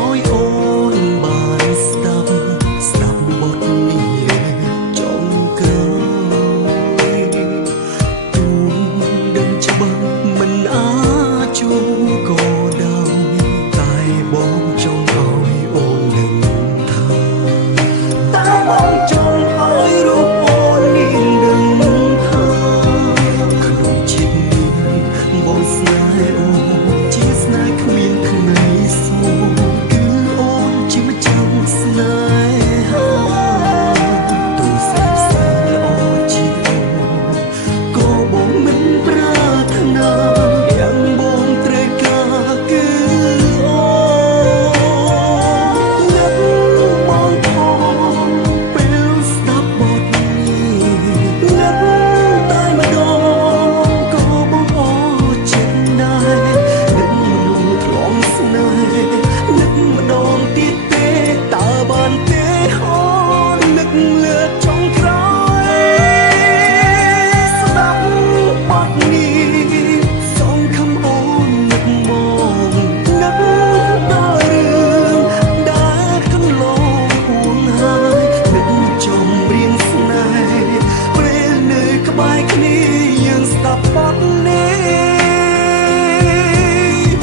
ឲ្យអូនបានស្ដាប់បទនេះចុងក្រោយទូនដឹងច្បាស់មិនអាចជួក៏ដោយតែបងចង់ឲ្យអូននឹងថាតែបងចង់ឲ្យរូបអូននេះដឹងថាក្នុងជីវិតបងស្នេហ៍អូនជាស្នេហ៍គ្មានក្តីសោកគឺអូនជាម្ចាស់ស្នេហាទូស្រីស្រីល្អជាអូនក៏បងមិនប្រាថ្នាយ៉ាងបងត្រូវការគឺអូននឹកបងផងពេលស្ដាប់បទនេះនឹកតែម្ដងក៏បងអរចិត្តដែរនឹកមនុស្សធ្លងស្នេហ៍នឹកម្ដងទៀតទេតើបានទេអូននឹកលើចុងក្រោយស្ដាប់បទនេះសងខំអូននឹកមកនឹកដល់រឿងដែលកន្លងពួងហើយនឹកចំរៀងស្នេហ៍ពេលនៅក្បែរគ្នាយើងស្ដាប់បទនេះ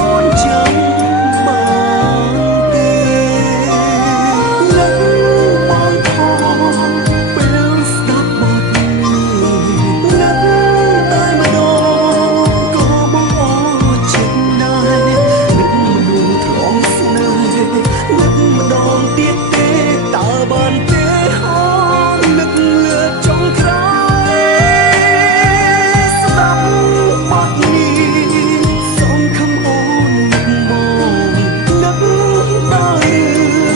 អូនចាំបានទេនឹកបងផងពេលស្ដាប់បទនេះនឹកតែម្ដងក៏បងអរចិត្តដែរនឹកមនុស្សធ្លងស្នេហ៍នឹកម្ដងទៀតទេតើបានទេអូននឹកលើចុងក្រោយស្ដាប់បទនេះសងខំអូននឹកមកនឹកដល់រឿ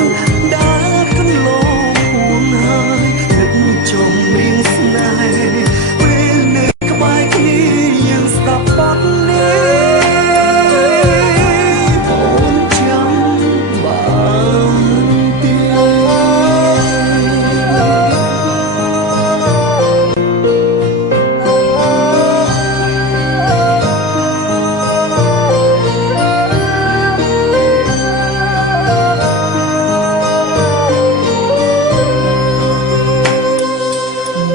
ងដែលកន្លងពួងហើយនឹកចំរៀងស្នេហ៍ពេលនៅក្បែរគ្នាយើងស្ដាប់បទនេះអូនចាំបានទេ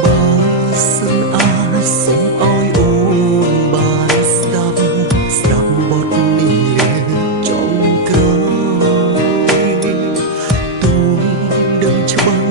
បើសិនអាចសូមឲ្យអូនបានស្ដាប់បទនេះចុងក្រោយទូនដឹងច្បាស់